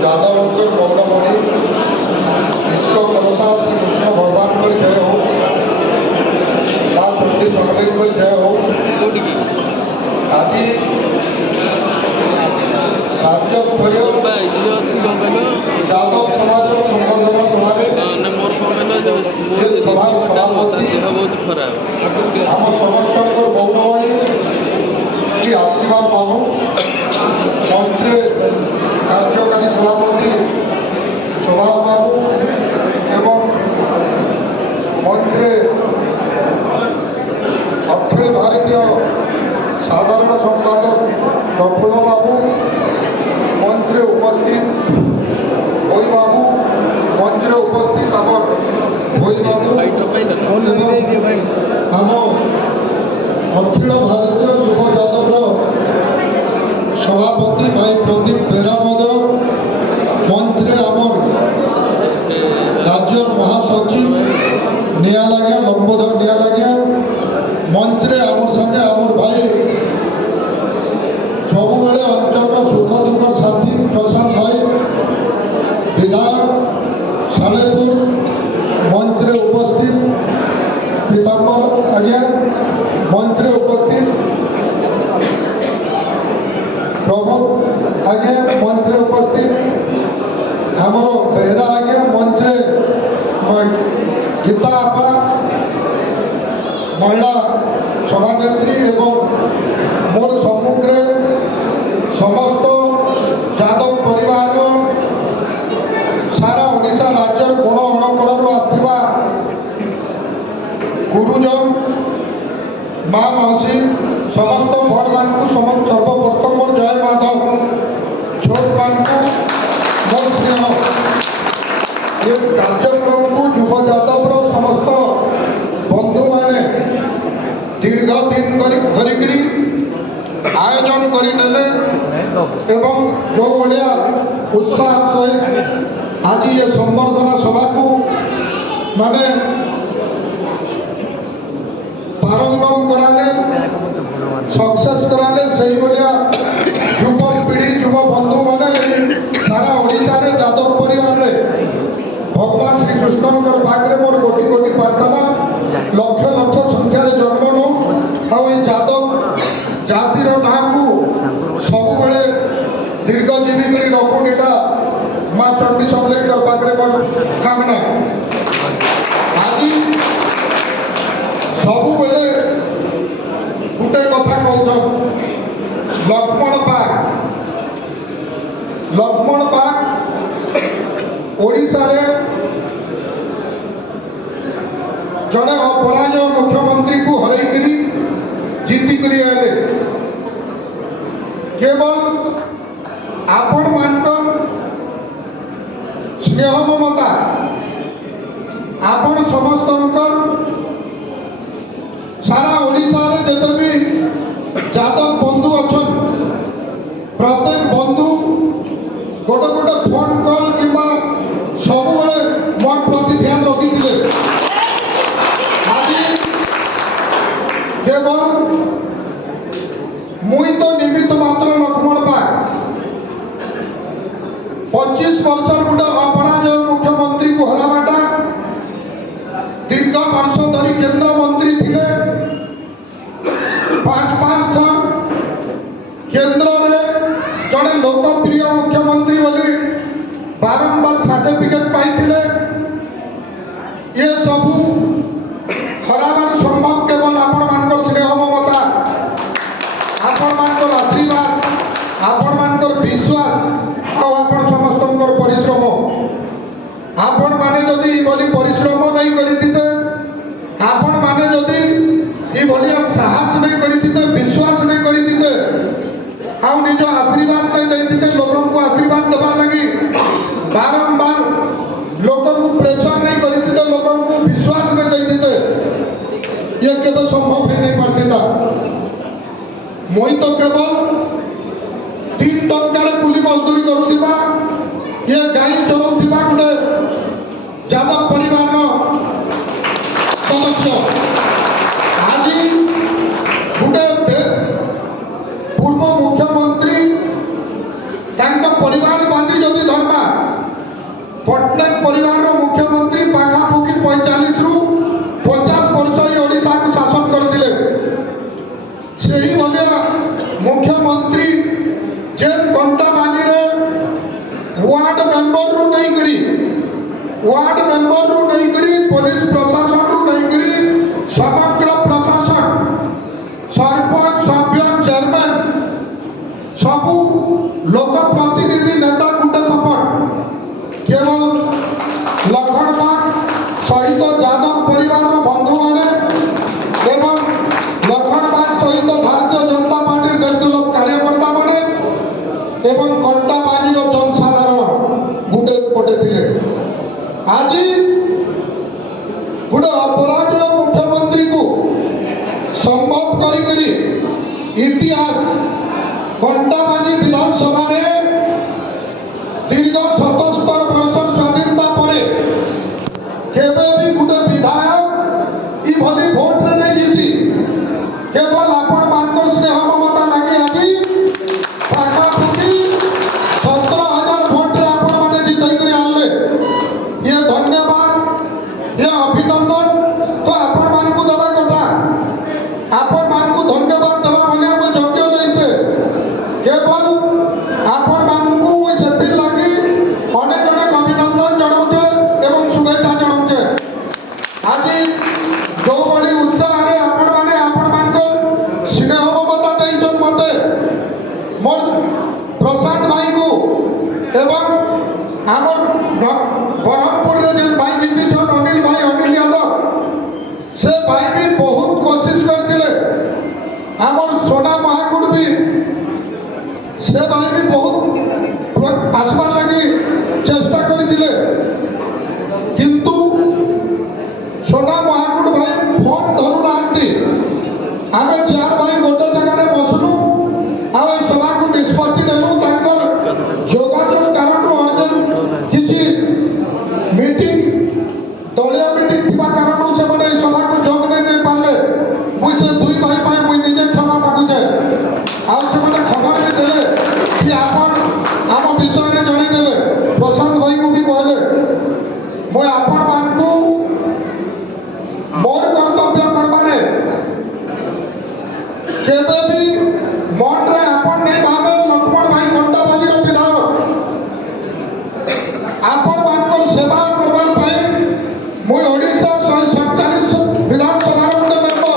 यादव मौलमणि विश्व प्रसाद श्री कृष्ण भगवान को जय हो, चंडी सकले को जय हो। आज राज्यस्तरीय यादव समाज संबर्धना सभा सभापति आम समस्त मौलमणि श्री आशीर्वाद बाबू, मंत्री कार्यकारी सभापति सुभाष बाबू एवं मंत्री अखिल भारतीय साधारण संपादक प्रफुल्ल बाबू, मंत्री उपस्थित भोई बाबू, मंत्री उपस्थित आम भोई बाबू, आम अखिल भारतीय युव यादव सभापति भाई प्रदीप बेरा महोदय, मंत्री आमर राज्य महासचिव निया लगे लंबोधर निया लगे, मंत्री आमर संगे आमर भाई सब बेले अंचल सुख दुख साथी प्रशांत भाई, विधायक सालेपुर मंत्री उपस्थित पीताम्बर आज्ञा, मंत्री उपस्थित प्रमोद आगे, मंत्री उपस्थित आमर बेहरा आगे, मंत्री गीता आपा महिला सभानेत्री एवं मोर सम्मुखे समस्त यादव परिवार सारा ओडिशा राज्य कोण अणकोणरू आसथिबा गुरुजन माँ मौसी समस्त भण मान समस्त सर्वप्रथम मोर जय माधव, छोट मान मोर स्नेह। ये कार्यक्रम को युव यादव समस्त बंधु माने दीर्घ दिन धरिकी आयोजन करने एवं जो भाया उत्साह सहित आज ये संबर्धना सभा को माने प्रारंभ कराने सक्सेस कराने से युव पीढ़ी युव बंधु मैंने सारा ओडिशा रे यादव परिवार रे भगवान श्रीकृष्ण पाखे मोर कोटि कोटि प्रार्थना लक्ष लक्ष संख्यार जन्म नौ यादव जातिर ना को सब दीर्घजीवी कर रखुन एटा माँ चंडी सकलेटर पाखे मोर कामना। आज सब बेले गोटे कथा कहन लक्ष्मण पाग ओडिशा रे जड़े अपराजय मुख्यमंत्री को हरई जीतिक आए केवल आपण मानकर स्नेह ममता आपण समस्त सारा ओडिशा रे जते भी यादव बंधु अच्छा प्रत्येक बंधु गोटे गोटे फोन कॉल कि सब मोर प्रति ध्यान रखी आज केवल मुई तो निमित्त मात्र लक्ष्मण पाग 25 वर्ष गोटे अपराजय मुख्यमंत्री को हरावाटा दीर्घ 500 धरी केंद्र मंत्री थे 5 थर केंद्र में जड़े लोकप्रिय मुख्यमंत्री बोली बारंबार सर्टिफिकेट पाई ये सबू हराबार संभव केवल आपण मान स्नेह ममता आपण मान आशीर्वाद आपण मान विश्वास आपण समस्त परिश्रम आपण माने जदि बोली परिश्रम नहीं करते आपण माने जदि ये भाया साहस नहीं करते विश्वास नहीं करते आउ निज आशीर्वाद नहीं देते लोक को आशीर्वाद देवार लगी बारंबार लोक को प्रेशर नहीं करते लोक को विश्वास नहीं देते ये केवे संभव है नहीं पारथिता मुई तो केवल 3 टंकार कुली मजदूरी करुथिबा ये गाई चलाउथिबा गुटे यादव परिवार सदस्य आज गोटे पूर्व मुख्यमंत्री परिवार बांधी जदि धर्मा पट्टनायक परिवार मुख्यमंत्री पाखापाखि 45 रु 50 वर्ष ओडिशा को शासन करते से ही भाया मुख्यमंत्री जेन कंटाबाजी वार्ड मेंबर रु नहीं करी पुलिस प्रशासन रु नहीं करी समग्र प्रशासन सरपंच सभ्य चेयरमैन सबू लोक प्रतिनिधि नेता गुटे सपोर्ट केवल लखनबाग सहित यादव परिवार बंधु मैंने एवं लखनबाग सहित भारतीय जनता पार्टी देवदुर्लभ कार्यकर्ता मैंने एवं कंटाबाजी जनसाधारण गुटे पटे थे आज गोटे अपराध मुख्यमंत्री को संभव करी इतिहास कंटाबाजी विधानसभा दीर्घ 77 वर्ष स्वाधीनता पर केवे भी गोटे विधायक इभली भोट रे नहीं जीती केवल आपण मानकर स्नेह ममता लगी आज पाखापाखि 17,000 भोट रे आपण माने जितैकरी आनले ये धन्यवाद ये अभिनंदन तो आपण मानकु देवा कथा आपण मानकु धन्यवाद देवा माने हम योग्य नहीं से केवल आपण मानकु से लगी अनेक अनेक अभिनंदन जनाऊे एवं शुभेच्छा जनाऊे आज जो बड़ी उत्साह आपण मैंने स्नेह ममता देन मत मोर प्रशांत भाई को एवं आम ब्रह्मपुर जेन भाई जीती अनिल भाई अनिल यादव से भाई भी बहुत कोशिश करते आमर सोना महाकुड़ भी से भाई भी बहुत आसबार लगी चेष्टा करते किंतु सोना महाकुड़ भाई फोन धरू ना आम 4 भाई गोटे जगह बसलु आ सभा को निष्पत्ति नेलु जोगाजोग कारण किसी मीटिंग दलिया मीटिंग थी कारण से मैंने सभा को जोग नहीं दे पारे मुझे 2 भाई मुझे निजे क्षमा मागुचे आने खबर भी देले कि आपण आम विषय में जनईदेवे प्रशांत भाई को भी कहले मुझे आपण मान को मोर कर्तव्य करबारे केवे भी मन रे आपण नहीं भावे लक्ष्मण भाई कंटाबाजी विधायक आपण मान सेवा करबार पाई मुझे ओडिशा 147 विधानसभा गोटे मेंबर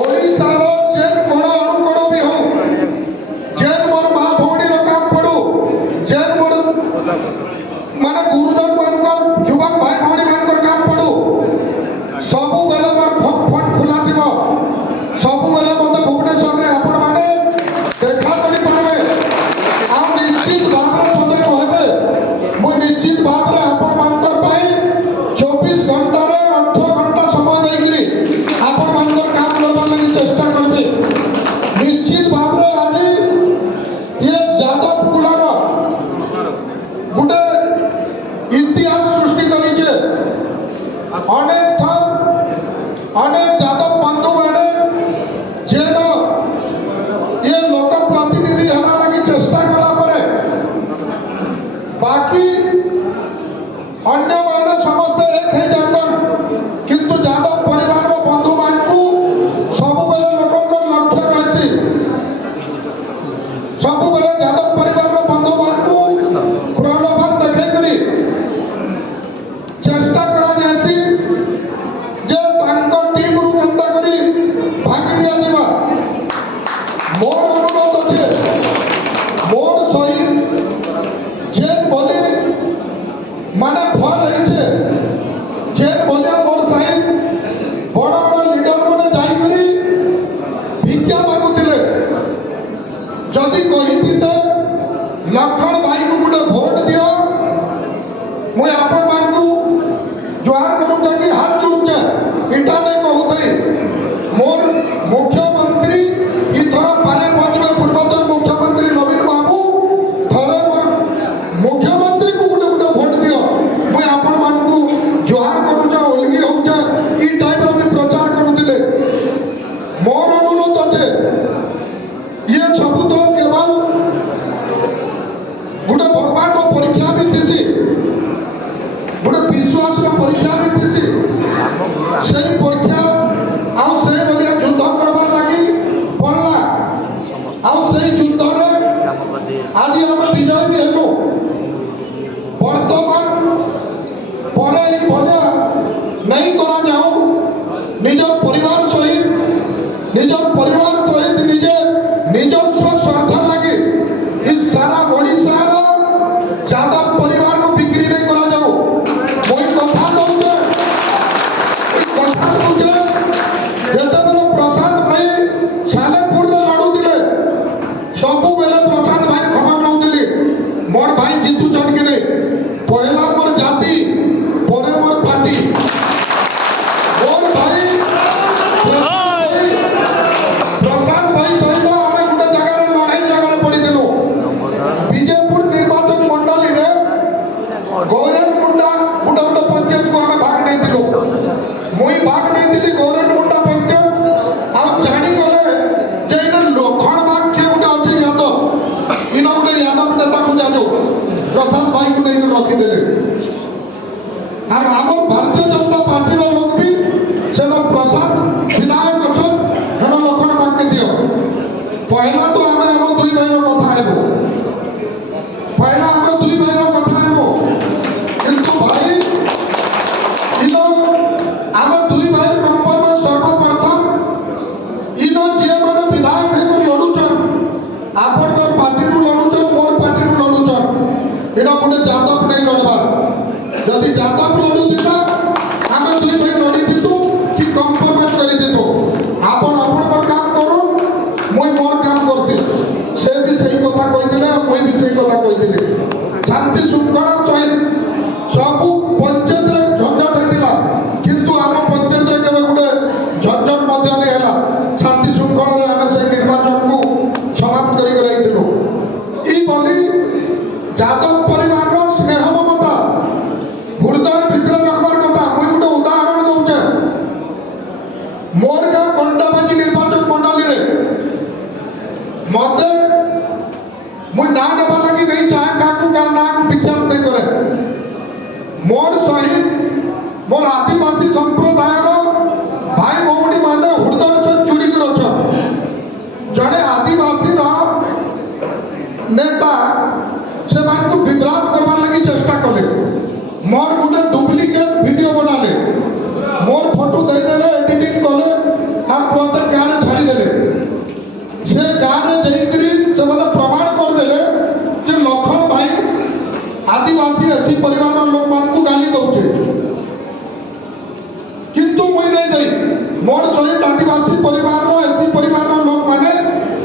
ओडिशा जेन कोण अनुकोण भी हो जेन मोर माँ भौणी काम पड़ू जेन मोर माने गुरुजन मान युवक भाई भौणी मान काम पड़ू सबु बेले मोर फंड खुला थी सबु बेले मत भुवनेश्वर में आपण माने देखा करि पारे आ निश्चित भाव में मते कहबे मु निश्चित भाव में आपण मान पाई 24 घंटा रे 18 घंटा समय देकरी आपण मान काम करबा लागि चेष्टा करबे निश्चित भाव में आज ये यादव कुलार गुटे इतिहास सृष्टि करिचे अनेक अनेक यादव बंधु मैंने जेन ये लोक प्रतिनिधि होना लगी चेष्टा कला परे बाकी अन्य मैंने समस्त एक है जातन किंतु यादव परिवार बंधु मान को सब बेले लोक लक्ष्य रही सब बेले यादव परिवार बंधु मान को प्रलोभन देखे करी चेष्टा करा जासी जे तांको टीम रु केंता करी भागी दिया जीवा मोर अनुरोध अच्छे मोर सहित जेन बोली माने भल है जेन बोलिया मोर सहित बड़ बड़ लीडर मैंने जाइकरी भिक्षा मागुले जदि कही लखन भाई को गोटे भोट दियो मुझे आपण मान को जुहार करूचे कि हाथ जोड़ुचे इटा नहीं कहूते नहीं करा जाओ निजर परिवार सहित निजे নিজস্ব স্বার্থ লাগে সারা ওড়িশার যাদব পরিবার বিক্রি नहीं করা যাও ওই কথা কହୁছে যেতবেলে প্রসাদ ভাই সালেপুরে লড়ুলে ସବୁବେଳେ ପ୍ରସାଦ ଭାଇ ଖବର ନଉଥିଲି ମୋର ଭାଇ ଜିତୁଛନ୍ କି ନାହିଁ ପହିଲା ମୋର ଜାତି ପରେ ମୋର ପାର୍ଟି ମୋର ଭାଇ ପ୍ରସାଦ ଭାଇ ସହିତ ଆମେ ଗୋଟେ ଜାଗାରେ ଲଢ଼ାଇ ଜାଗାରେ ପଡ଼ିଥିଲୁ ବିଜେପୁର ନିର୍ବାଚନ ମଣ୍ଡଳୀରେ ଗୌରେନ ମୁଣ୍ଡା ଗୋଟେ ପଞ୍ଚାୟତକୁ ଆମେ ଭାଗ ନେଇଥିଲୁ ମୁଇଁ ଭାଗ ନେଇଥିଲି ଗୌରେନ ମୁଣ୍ଡା ପଞ୍ଚାୟତ ଆଉ ଜାଣିଗଲେ ଯେ ଏଇଟା ଲକ୍ଷଣ ବାଗ କିଏ ଗୋଟେ ଅଛି ଯାଦବ ଇନ ଗୋଟେ ଯାଦବ ନେତାକୁ ଯାଦବ ପ୍ରସାଦ ଭାଇକୁ ନେଇକି ରଖିଦେଲେ আর আমার ভারতীয় জনতা পার্টির লোক বি সেন প্রসাদ বিধায়ক অছন হেন লক্ষণ বাক্যে দিও পয়লা তো আমি আমার দুই ভাইয়ের কথা হেব পয়লা আমি দুই ভাইয়ের কথা হেব কিন্তু ভাই ইন আমি দুই ভাইয়ের কম্পরমে সর্বপ্রথম ইন যে মানে বিধায়ক হয়ে লড়ুছন আপনার পার্টিরু লড়ুছন মোর পার্টিরু লড়ুছন এটা গোটে যাদব নেই লড়বার যদি যাদব লড়ুছিলা আমি দুই ভাই লড়ি দিতু কি কম্প্রোমাইজ করে দিত আপনার কাম করুন মুই মোর কাম করছি সে বি সেই কথা কইলে আর মুই বি সেই কথা কইলি শান্তি শৃঙ্খলা সহিত সবু পঞ্চায়েতরে ঝঞ্ঝট হয়েছিল কিন্তু আমার পঞ্চায়েতরে কেবে গোটে ঝঞ্ঝট মধ্য নেই হেলা শান্তি শৃঙ্খলার আমি সেই নির্বাচনকু সমাপ্ত করি রাইছিলু এই বলি যাদব পরিবারর স্নেহ মমতা হৃদয় ভিতরে রাখবার কথা মুই গোটে উদাহরণ দউছে মোর গাঁ কন্টাবাজি নির্বাচন মন্ডলীরে মতে মুই না নেবা লাগি নেই চাহে কাকু কার নাকু বিচার নেই করে মোর সহিত মোর আদিবাসী সম্প্রদায়ের ভাই ভৌণী মানে হৃদয় সহিত জুড়িকি অছন জনে আদিবাসীর নেতা সেমানকু বিভ্রাট করবার লাগি চেষ্টা কলে মোর গোটে ডুপ্লিকেট ভিডিও বনালে মোর ফটো দেইদেলে এডিটিং কলে আর প্রত্যেক গাঁরে ছাড়িদেলে সে গাঁরে যাইকি সেমানে প্রমাণ করদেলে যে লক্ষণ ভাই আদিবাসী এসি পরিবারের লোক মানুষ গালি দৌছে কিন্তু মুই নাই যাই মোর সহিত আদিবাসী পরিবারের এসি পরিবারের লোক মানে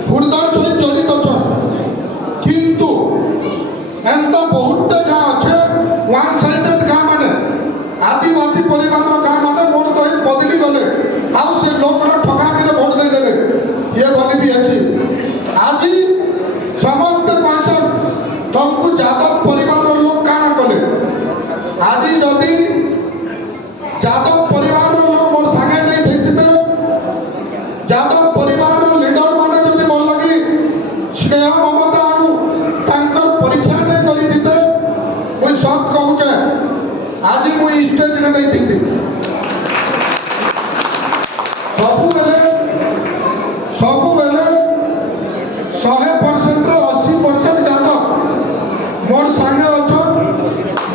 হৃদয় সহিত জড়িত অছন কিন্তু এমতা বহুতটা গাঁ আছে ওয়ান সাইডেড গাঁ মানে আদিবাসী পরিবারের গাঁ মানে মোর সহিত বদলি গলে আউ সে লোকর ঠকামিরে ভোট দেইদেলে ইয়ে বলি বি আছে আজি সমস্ত কইসন তমকু যাদব পরিবারের লোক কানা কলে আজি যদি যাদব পরিবারের লোক মোর সাঙ্গে নেই থাকতে যাদব পরিবারের লিডর মানে যদি মোর লাগি স্নেহ মমতা আর তাঙ্কর পরীক্ষা নেই করি দিতে মুই সৎ কহুছে আজি মুই স্টেজরে নেই থাকতে ସବୁବେଳେ 100% 80% ଯାଦବ মোর সাঙ্গে অছন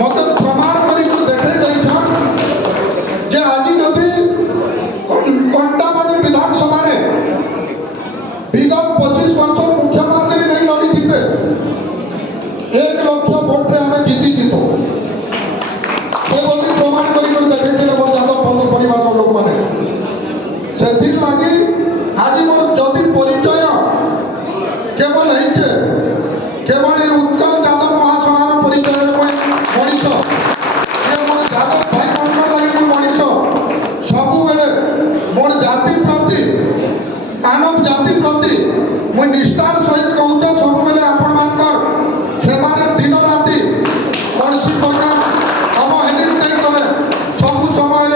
মতে প্রমাণ করি দেখাই যাইছন যে আজি যদি কন্টাবাজি বিধানসভারে বিগত 25 বর্ষ মুখ্যমন্ত্রী নেই লড়ি জিতে 1 লক্ষ ভোটে আমি জিতি জিত সে বলি প্রমাণ করি দেখাইছিলে মোর যাদব বন্ধু পরিবারের লোক মানে সেদিন লাগি আজি মোর যদি পরিচয় কেবল হয়েছে কেবল এই উৎকল যাদব মহাসভার পরিচয় মଣିষ মোর যাদব ভাই মন্ডল লাগি মଣିষ সবুবেলে মোর জাতি প্রতি মানব জাতি প্রতি মুই নিষ্ঠার সহিত কହୁছে সবুবেলে আপনার সেমানে দিন রাতি কৌশি প্রকার অবহেলিত নেই করে সবু সময়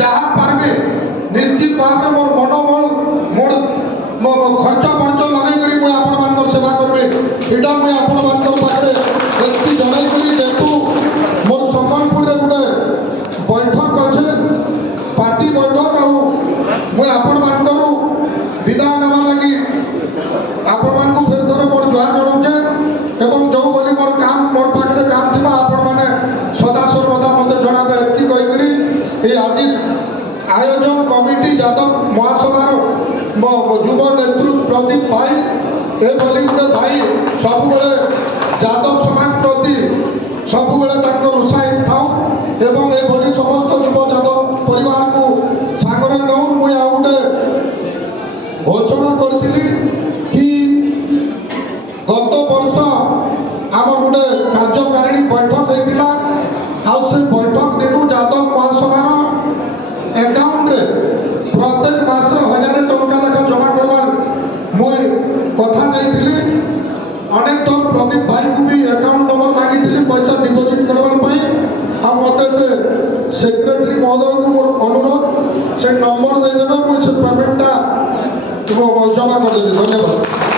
যাহা পারবে নিশ্চিত ভাবে মোর মনোবল মোর খরচ পর্চ লগাই করি মুই আপনার সেবা করবি এটা মুই আপনার পাখে এটি জনাই করি যেহেতু মোর সম্বলপুরে গোটে বৈঠক আছে পার্টি বৈঠক আউ মুই আপনার বিদায় নেওয়ার লাগি আপনার ফের ধরে মোর জুহার জনাউছে এবং যে বলি মোর কাম মোর পাখে কাম থাকা আপন মানে সদা সর্বদা মতো জনাবে এটি কইকি এই আদি যাদব মহাসভার যুব নেতৃত্ব প্রদীপ ভাই এভাবে গোটে ভাই সবুলে যাদব সমাজ প্রতি সবুলে তাঁর উৎসাহিত থাও এবং এভাবে সমস্ত যুব যাদব পরিবারকে সাগরে নেউ মুই আর গোটে ঘোষণা করেছিলি কি গত বর্ষ আমার গোটে কার্যকারিণী বৈঠক হয়েছিল ଆଉ ସେ ବୈଠକ ଦିନୁ ଯାଦବ ମହାସଭାର ଆକାଉଣ୍ଟରେ ପ୍ରତ୍ୟେକ ମାସ 1000 ଟଙ୍କା ଲେଖା ଜମା କରବାର ମୁଇଁ କଥା ଦେଇଥିଲି। ଅନେକ ଥର ପ୍ରଦୀପ ଭାଇକୁ ବି ଆକାଉଣ୍ଟ ନମ୍ବର ମାଗିଥିଲି ପଇସା ଡିପୋଜିଟ୍ କରବାର ପାଇଁ। ଆଉ ମୋତେ ସେ ସେକ୍ରେଟାରୀ ମହୋଦୟକୁ ମୋର ଅନୁରୋଧ ସେ ନମ୍ବର ଦେଇଦେବେ ମୁଇଁ ସେ ପେମେଣ୍ଟଟା ଜମା କରିଦେବି। ଧନ୍ୟବାଦ।